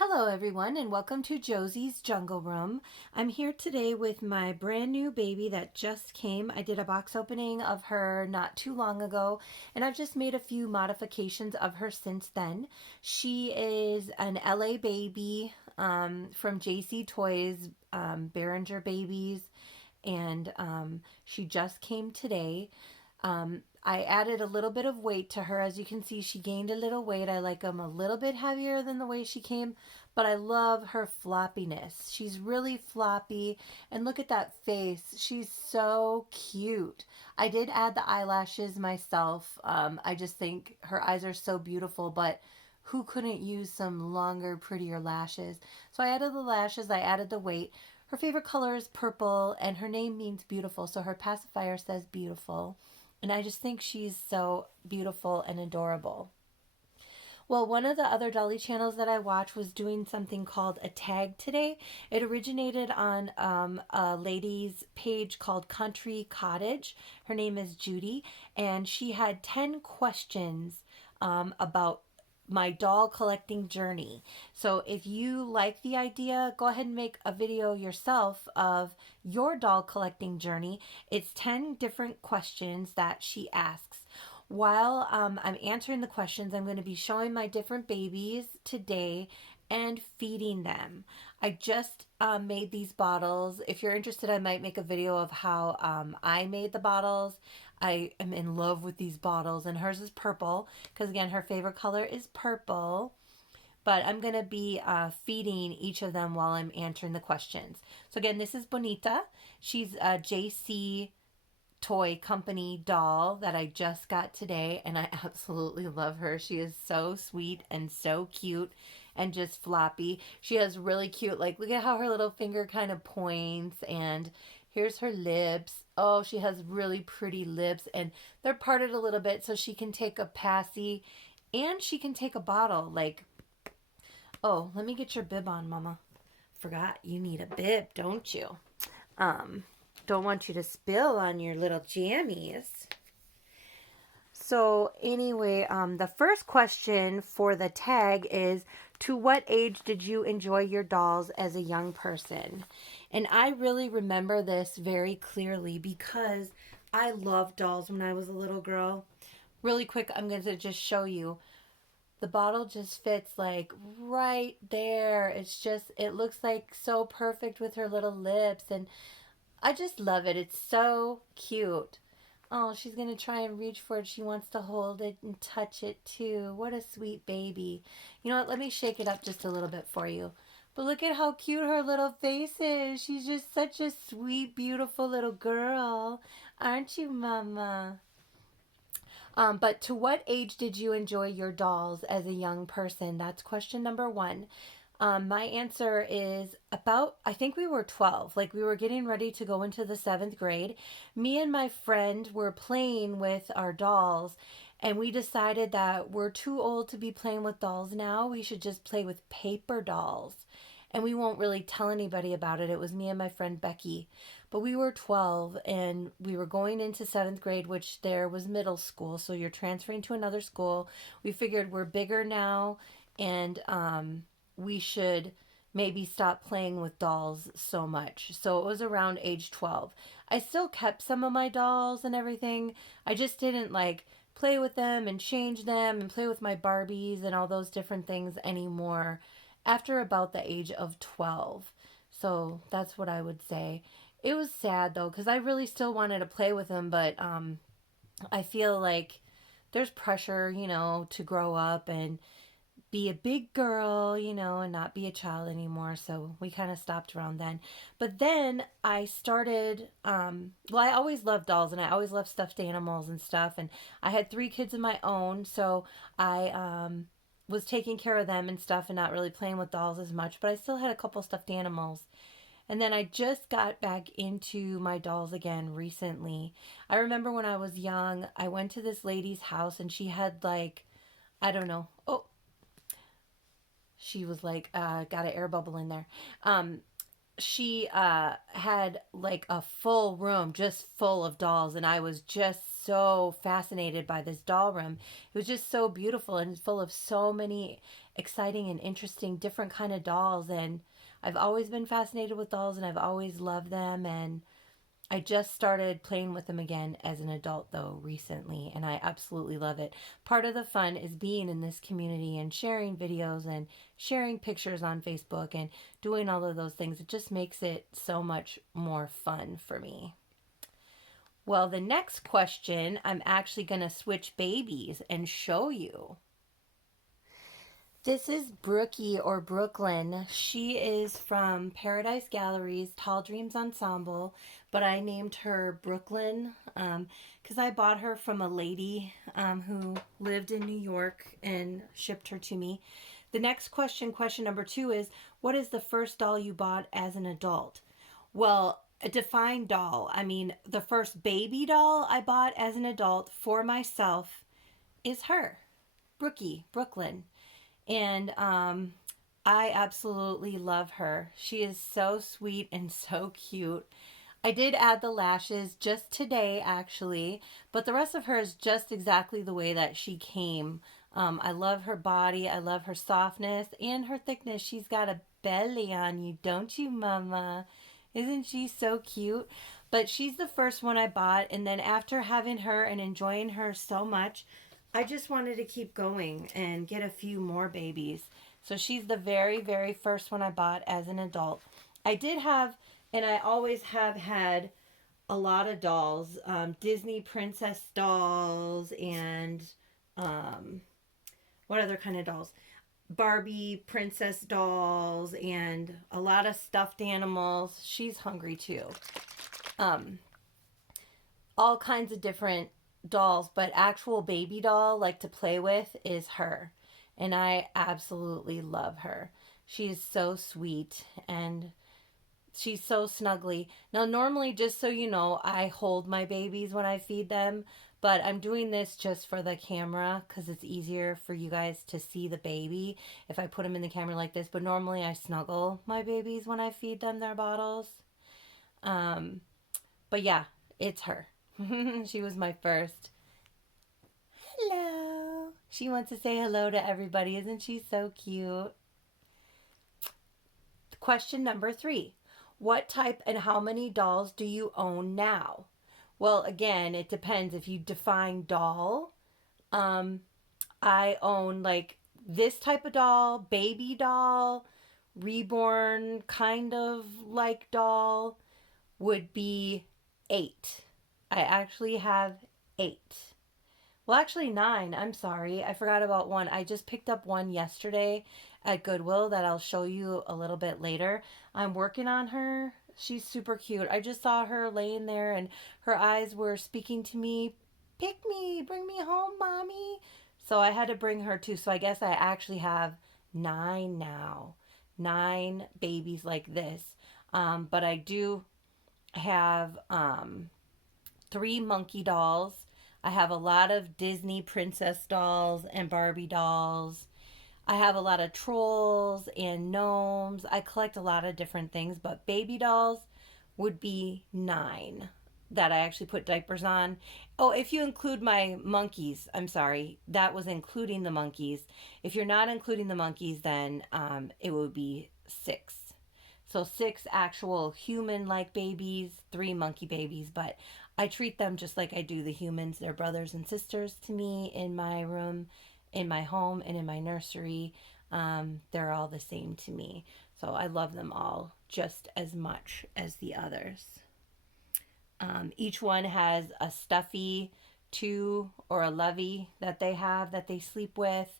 Hello everyone and welcome to Josie's Jungle Room. I'm here today with my brand new baby that just came. I did a box opening of her not too long ago and I've just made a few modifications of her since then. She is an LA baby from JC Toys, Behringer Babies, and she just came today. I added a little bit of weight to her. As you can see, she gained a little weight. I like them a little bit heavier than the way she came, but I love her floppiness. She's really floppy, and look at that face. She's so cute. I did add the eyelashes myself. I just think her eyes are so beautiful, but who couldn't use some longer, prettier lashes? So I added the lashes, I added the weight. Her favorite color is purple, and her name means beautiful, so her pacifier says beautiful. And I just think she's so beautiful and adorable. Well, one of the other Dolly channels that I watch was doing something called a tag today. It originated on a lady's page called Country Cottage. Her name is Judy, and she had 10 questions about my doll collecting journey. So if you like the idea, go ahead and make a video yourself of your doll collecting journey. It's 10 different questions that she asks. While I'm answering the questions, I'm going to be showing my different babies today and feeding them. I just made these bottles. If you're interested, I might make a video of how I made the bottles. I am in love with these bottles, and hers is purple because, again, her favorite color is purple. But I'm going to be feeding each of them while I'm answering the questions. So, again, this is Bonita. She's a JC Toy Company doll that I just got today, and I absolutely love her. She is so sweet and so cute and just floppy. She has really cute, like, look at how her little finger kind of points, and here's her lips. Oh, she has really pretty lips, and they're parted a little bit so she can take a passy and she can take a bottle. Like, oh, let me get your bib on, Mama. Forgot you need a bib, don't you? Um, don't want you to spill on your little jammies. So anyway, the first question for the tag is, to what age did you enjoy your dolls as a young person? And I really remember this very clearly because I loved dolls when I was a little girl. Really quick, I'm going to just show you. The bottle just fits like right there. It's just, it looks like so perfect with her little lips, and I just love it. It's so cute. Oh, she's going to try and reach for it. She wants to hold it and touch it too. What a sweet baby. You know what? Let me shake it up just a little bit for you. But look at how cute her little face is. She's just such a sweet, beautiful little girl. Aren't you, Mama? But to what age did you enjoy your dolls as a young person? That's question number one. My answer is about, I think we were 12. Like, we were getting ready to go into the seventh grade. Me and my friend were playing with our dolls, and we decided that we're too old to be playing with dolls now. We should just play with paper dolls. And we won't really tell anybody about it. It was me and my friend Becky. But we were 12 and we were going into seventh grade, which there was middle school. So you're transferring to another school. We figured we're bigger now, and we should maybe stop playing with dolls so much. So it was around age 12. I still kept some of my dolls and everything. I just didn't like play with them and change them and play with my Barbies and all those different things anymore after about the age of 12. So that's what I would say. It was sad though, because I really still wanted to play with them, but I feel like there's pressure, to grow up and be a big girl, and not be a child anymore. So we kind of stopped around then. But then I started, well, I always loved dolls and I always loved stuffed animals and stuff. And I had 3 kids of my own. So I was taking care of them and stuff and not really playing with dolls as much. But I still had a couple stuffed animals. And then I just got back into my dolls again recently. I remember when I was young, I went to this lady's house and she had like, I don't know. Oh, she was like, got an air bubble in there. She had like a full room just full of dolls, and I was just so fascinated by this doll room. It was just so beautiful and full of so many exciting and interesting different kind of dolls. And I've always been fascinated with dolls and I've always loved them. And I just started playing with them again as an adult, though, recently, and I absolutely love it. Part of the fun is being in this community and sharing videos and sharing pictures on Facebook and doing all of those things. It just makes it so much more fun for me. Well, the next question, I'm actually going to switch babies and show you. This is Brookie or Brooklyn. She is from Paradise Gallery's Tall Dreams Ensemble, but I named her Brooklyn because I bought her from a lady who lived in New York and shipped her to me. The next question, question number 2 is, what is the first doll you bought as an adult? Well, a defined doll. I mean, the first baby doll I bought as an adult for myself is her, Brookie, Brooklyn. And I absolutely love her. She is so sweet and so cute. I did add the lashes just today, actually, but the rest of her is just exactly the way that she came. I love her body. I love her softness and her thickness. She's got a belly on you, don't you, Mama? Isn't she so cute? But she's the first one I bought, and then after having her and enjoying her so much, I just wanted to keep going and get a few more babies. So she's the very, very first one I bought as an adult. I did have, and I always have had, a lot of dolls. Disney princess dolls and what other kind of dolls? Barbie princess dolls and a lot of stuffed animals. She's hungry too. Um, all kinds of different dolls, but actual baby doll like to play with is her. And I absolutely love her. She is so sweet and she's so snuggly. Now, normally, just so you know, I hold my babies when I feed them, but I'm doing this just for the camera because it's easier for you guys to see the baby if I put them in the camera like this. But normally, I snuggle my babies when I feed them their bottles. But yeah, it's her. She was my first. Hello. She wants to say hello to everybody. Isn't she so cute? Question number 3. What type and how many dolls do you own now? Well, again, it depends. If you define doll, I own like this type of doll, baby doll, reborn kind of like doll would be 8. I actually have 8. Well, actually 9. I'm sorry. I forgot about one. I just picked up one yesterday at Goodwill that I'll show you a little bit later. I'm working on her. She's super cute. I just saw her laying there and her eyes were speaking to me. Pick me, bring me home, mommy. So I had to bring her too. So I guess I actually have 9 now. 9 babies like this. But I do have 3 monkey dolls. I have a lot of Disney princess dolls and Barbie dolls. I have a lot of trolls and gnomes. I collect a lot of different things, but baby dolls would be 9 that I actually put diapers on. Oh, if you include my monkeys, I'm sorry, that was including the monkeys. If you're not including the monkeys, then it would be 6. So 6 actual human-like babies, 3 monkey babies, but I treat them just like I do the humans. They're brothers and sisters to me in my room, in my home, and in my nursery. They're all the same to me. So I love them all just as much as the others. Each one has a stuffy, 2 or a lovey that they have that they sleep with.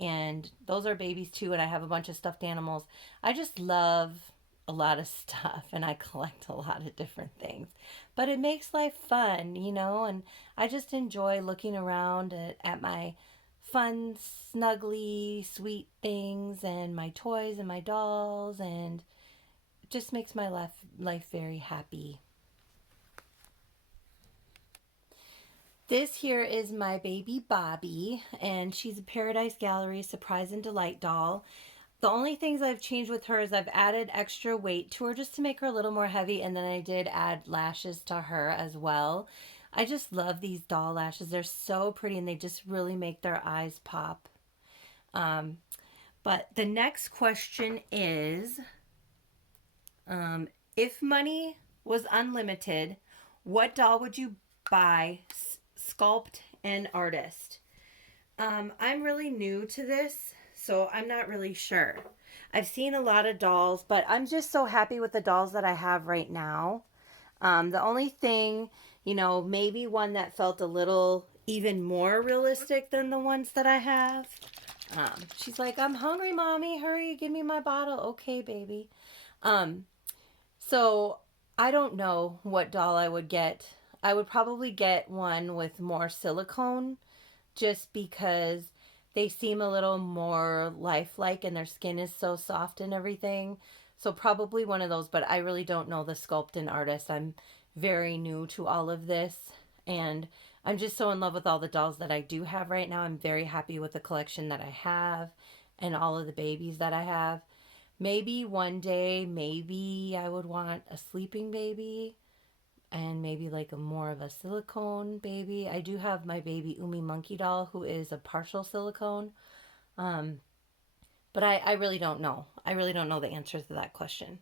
And those are babies too. And I have a bunch of stuffed animals. I just love a lot of stuff and I collect a lot of different things. But it makes life fun, you know, and I just enjoy looking around at my fun, snuggly, sweet things and my toys and my dolls, and it just makes my life very happy. This here is my baby Bobby, and she's a Paradise Gallery Surprise and Delight doll. The only things I've changed with her is I've added extra weight to her just to make her a little more heavy, and then I did add lashes to her as well. I just love these doll lashes. They're so pretty and they just really make their eyes pop. Um, but the next question is, if money was unlimited, what doll would you buy, sculpt, and artist? I'm really new to this, so I'm not really sure. I've seen a lot of dolls, but I'm just so happy with the dolls that I have right now. The only thing, maybe one that felt a little even more realistic than the ones that I have. She's like, I'm hungry, mommy. Hurry, give me my bottle. Okay, baby. Um, so I don't know what doll I would get. I would probably get one with more silicone just because they seem a little more lifelike and their skin is so soft and everything. So probably one of those, but I really don't know the sculpt and artist. I'm very new to all of this and I'm just so in love with all the dolls that I do have right now. I'm very happy with the collection that I have and all of the babies that I have. Maybe one day, maybe I would want a sleeping baby and maybe like a more of a silicone baby. I do have my baby Umi Monkey doll who is a partial silicone. Um, but I really don't know. I really don't know the answer to that question.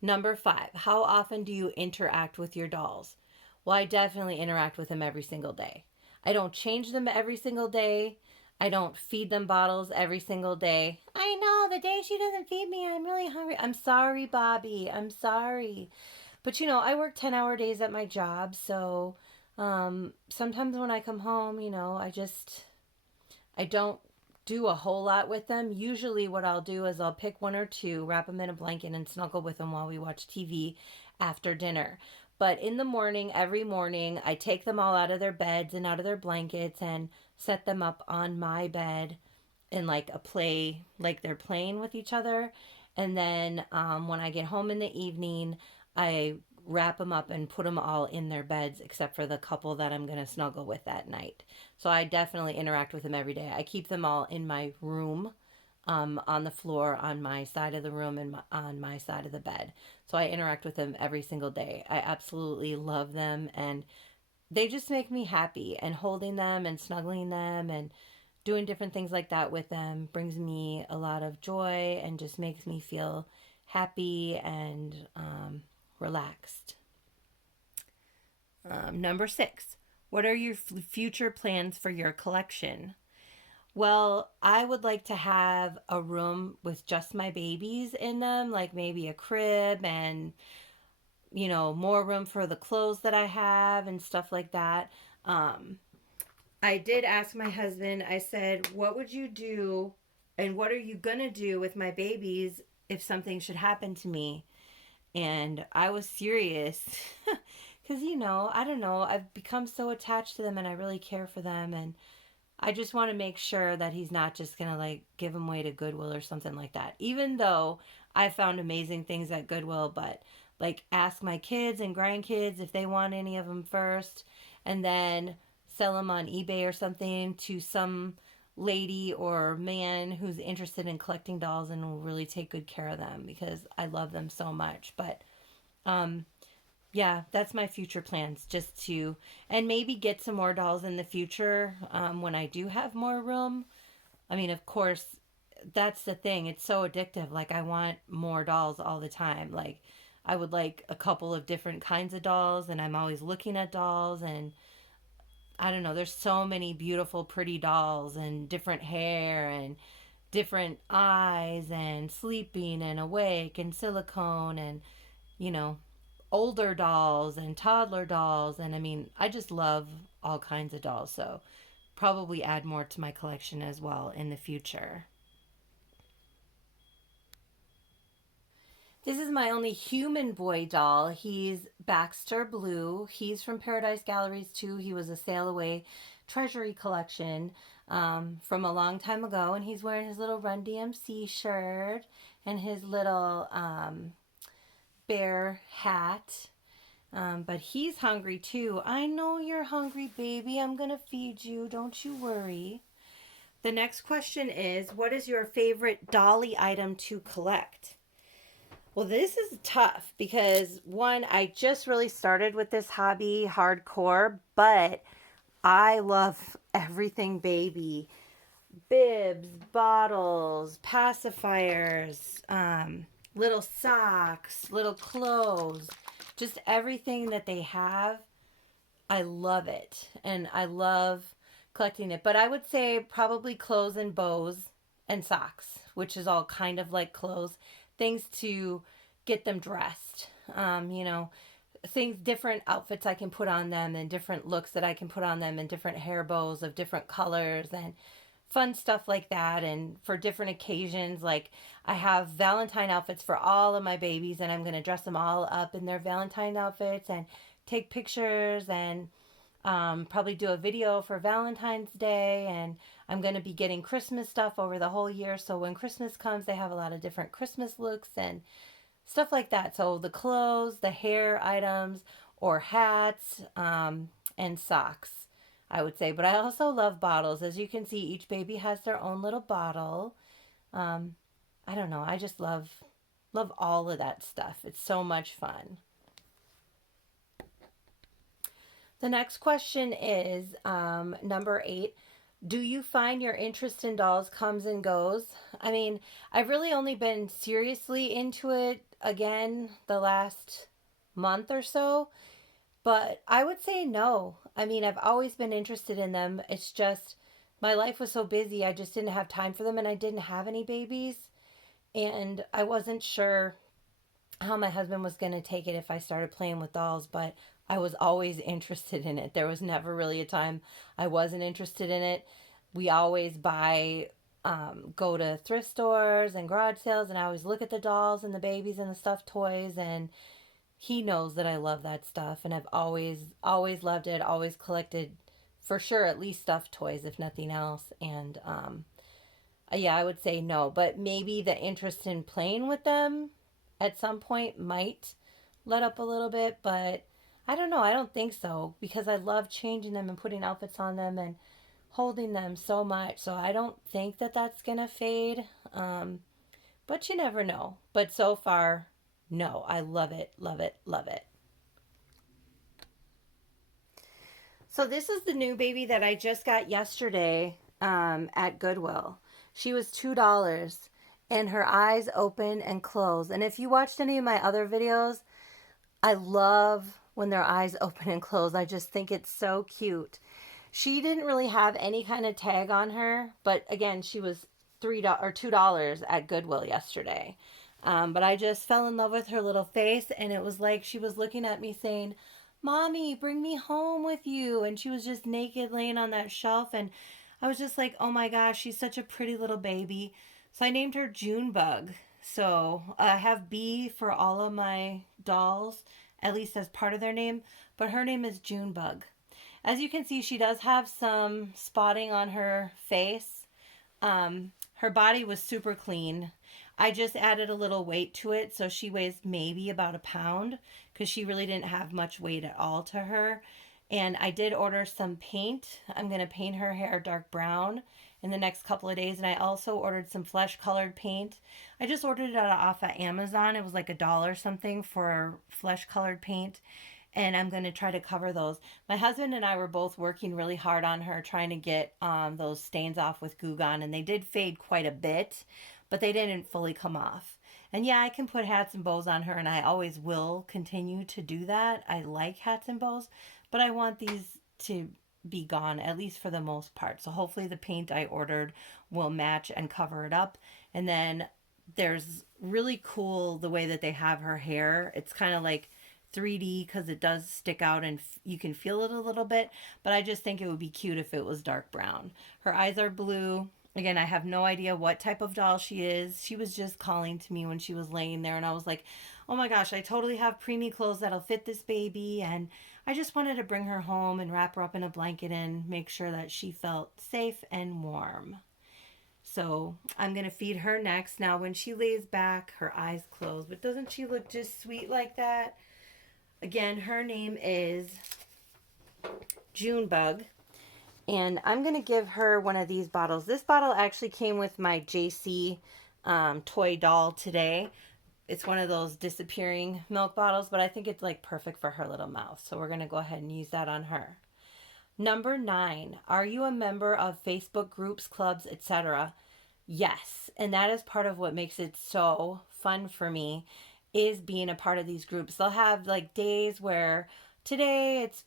Number 5, how often do you interact with your dolls? Well, I definitely interact with them every single day. I don't change them every single day. I don't feed them bottles every single day. I know the day she doesn't feed me, I'm really hungry. I'm sorry, Bobby. I'm sorry. But I work 10-hour days at my job, so sometimes when I come home, I don't do a whole lot with them. Usually what I'll do is I'll pick one or two, wrap them in a blanket and snuggle with them while we watch TV after dinner. But in the morning, every morning, I take them all out of their beds and out of their blankets and set them up on my bed in like a play, like they're playing with each other. And then when I get home in the evening, I wrap them up and put them all in their beds except for the couple that I'm going to snuggle with that night. So I definitely interact with them every day. I keep them all in my room, on the floor, on my side of the room, and on my side of the bed. So I interact with them every single day. I absolutely love them, and they just make me happy. And holding them and snuggling them and doing different things like that with them brings me a lot of joy and just makes me feel happy and relaxed. Number 6, what are your future plans for your collection? Well, I would like to have a room with just my babies in them, like maybe a crib and, more room for the clothes that I have and stuff like that. I did ask my husband, I said, what would you do and what are you going to do with my babies if something should happen to me? And I was serious because, I don't know, I've become so attached to them and I really care for them. And I just want to make sure that he's not just going to like give them away to Goodwill or something like that. Even though I found amazing things at Goodwill, but like ask my kids and grandkids if they want any of them first and then sell them on eBay or something to some lady or man who's interested in collecting dolls and will really take good care of them because I love them so much. But um yeah, that's my future plans, just to, and maybe get some more dolls in the future when I do have more room. I mean, of course, that's the thing. It's so addictive. Like, I want more dolls all the time. Like, I would like a couple of different kinds of dolls, and I'm always looking at dolls. And I don't know, there's so many beautiful, pretty dolls, and different hair, and different eyes, and sleeping, and awake, and silicone, and, you know, older dolls and toddler dolls. And I mean, I just love all kinds of dolls. So probably add more to my collection as well in the future. This is my only human boy doll. He's Baxter Blue. He's from Paradise Galleries too. He was a sail away treasury collection from a long time ago. And he's wearing his little Run DMC shirt and his little bear hat. But he's hungry too. I know you're hungry, baby. I'm going to feed you. Don't you worry. The next question is, what is your favorite dolly item to collect? Well, this is tough because one, I just really started with this hobby hardcore, but I love everything baby. Bibs, bottles, pacifiers, little socks, little clothes, just everything that they have. I love it. And I love collecting it. But I would say probably clothes and bows and socks, which is all kind of like clothes, things to get them dressed. You know, things, different outfits I can put on them and different looks that I can put on them and different hair bows of different colors and fun stuff like that. And for different occasions, like I have Valentine outfits for all of my babies, and I'm going to dress them all up in their Valentine outfits and take pictures and probably do a video for Valentine's Day. And I'm going to be getting Christmas stuff over the whole year. So when Christmas comes, they have a lot of different Christmas looks and stuff like that. So the clothes, the hair items, or hats, and socks, I would say. But I also love bottles. As you can see, each baby has their own little bottle. Um, I don't know. I just love all of that stuff. It's so much fun. The next question is number 8. Do you find your interest in dolls comes and goes? I mean, I've really only been seriously into it again the last month or so, but I would say no. I mean, I've always been interested in them. It's just my life was so busy, I just didn't have time for them, and I didn't have any babies. And I wasn't sure how my husband was going to take it if I started playing with dolls, but I was always interested in it. There was never really a time I wasn't interested in it. We always go to thrift stores and garage sales, and I always look at the dolls and the babies and the stuffed toys. And he knows that I love that stuff, and I've always loved it, always collected for sure at least stuffed toys, if nothing else. And yeah, I would say no, but maybe the interest in playing with them at some point might let up a little bit, but I don't know. I don't think so because I love changing them and putting outfits on them and holding them so much. So I don't think that that's going to fade. But you never know. But so far, no. I love it, love it, love it. So this is the new baby that I just got yesterday at Goodwill. She was $2 and her eyes open and close. And if you watched any of my other videos, I love when their eyes open and close. I just think it's so cute. She didn't really have any kind of tag on her, but again, she was $3 or $2 at Goodwill yesterday. But I just fell in love with her little face, and it was like she was looking at me saying, "Mommy, bring me home with you." And she was just naked laying on that shelf, and I was just like, "Oh my gosh, she's such a pretty little baby." So I named her Junebug. So I have B for all of my dolls, at least as part of their name, but her name is Junebug. As you can see, she does have some spotting on her face. Her body was super clean. I just added a little weight to it, so she weighs maybe about a pound because she really didn't have much weight at all to her. And I did order some paint. I'm going to paint her hair dark brown in the next couple of days. And I also ordered some flesh colored paint. I just ordered it off of Amazon. It was like $1 something for flesh colored paint. And I'm going to try to cover those. My husband and I were both working really hard on her, trying to get those stains off with Goo Gone, and they did fade quite a bit, but they didn't fully come off. And yeah, I can put hats and bows on her, and I always will continue to do that. I like hats and bows, but I want these to be gone, at least for the most part. So hopefully the paint I ordered will match and cover it up. And then there's really cool the way that they have her hair. It's kind of like 3D because it does stick out and you can feel it a little bit, but I just think it would be cute if it was dark brown. Her eyes are blue. Again, I have no idea what type of doll she is. She was just calling to me when she was laying there, and I was like, oh my gosh, I totally have preemie clothes that'll fit this baby, and I just wanted to bring her home and wrap her up in a blanket and make sure that she felt safe and warm. So I'm going to feed her next. Now, when she lays back, her eyes close, but doesn't she look just sweet like that? Again, her name is Junebug. And I'm going to give her one of these bottles. This bottle actually came with my JC toy doll today. it's one of those disappearing milk bottles, but I think it's like perfect for her little mouth. So we're going to go ahead and use that on her. Number 9, are you a member of Facebook groups, clubs, etc.? Yes, and that is part of what makes it so fun for me is being a part of these groups. They'll have like days where today it's,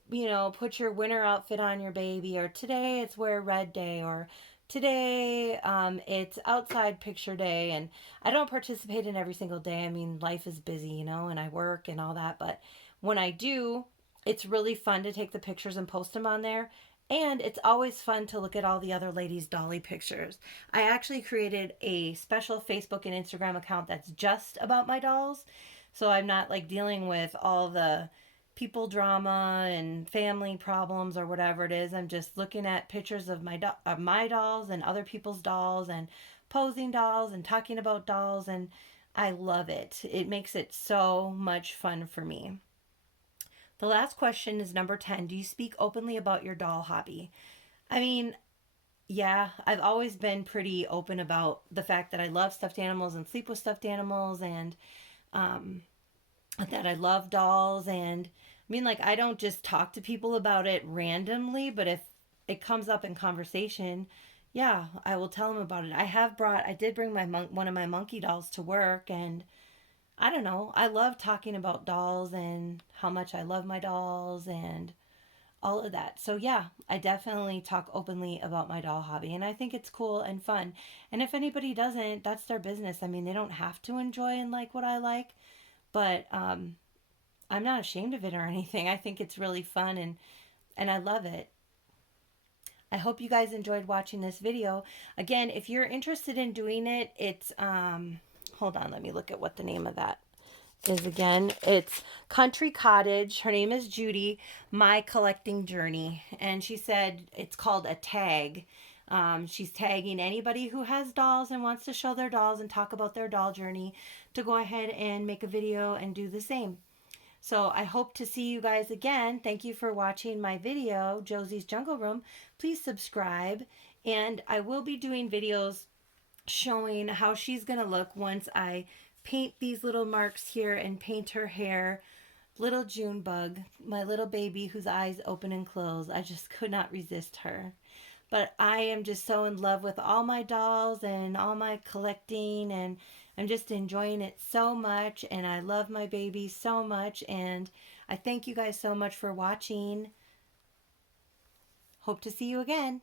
put your winter outfit on your baby, or today it's wear red day, or today it's outside picture day. And I don't participate in every single day. I mean, life is busy, and I work and all that. But when I do, it's really fun to take the pictures and post them on there. And it's always fun to look at all the other ladies' dolly pictures. I actually created a special Facebook and Instagram account that's just about my dolls. So I'm not like dealing with all the people drama and family problems or whatever it is. I'm just looking at pictures of my dolls and other people's dolls and posing dolls and talking about dolls, and I love it. It makes it so much fun for me. The last question is number 10. Do you speak openly about your doll hobby? I mean, yeah, I've always been pretty open about the fact that I love stuffed animals and sleep with stuffed animals, and um, that I love dolls. And I mean, like, I don't just talk to people about it randomly, but if it comes up in conversation, yeah, I will tell them about it. I did bring one of my monkey dolls to work, and I don't know. I love talking about dolls and how much I love my dolls and all of that. So, yeah, I definitely talk openly about my doll hobby, and I think it's cool and fun. And if anybody doesn't, that's their business. I mean, they don't have to enjoy and like what I like, but I'm not ashamed of it or anything. I think it's really fun, and I love it. I hope you guys enjoyed watching this video. Again, if you're interested in doing it, it's hold on, let me look at what the name of that is again. It's Country Cottage. Her name is Judy, My Collecting Journey. And she said it's called a tag. She's tagging anybody who has dolls and wants to show their dolls and talk about their doll journey to go ahead and make a video and do the same. So I hope to see you guys again. Thank you for watching my video, Josie's Jungle Room. Please subscribe. And I will be doing videos showing how she's going to look once I paint these little marks here and paint her hair. Little June bug, my little baby whose eyes open and close. I just could not resist her. But I am just so in love with all my dolls and all my collecting, and I'm just enjoying it so much, and I love my baby so much, and I thank you guys so much for watching. Hope to see you again.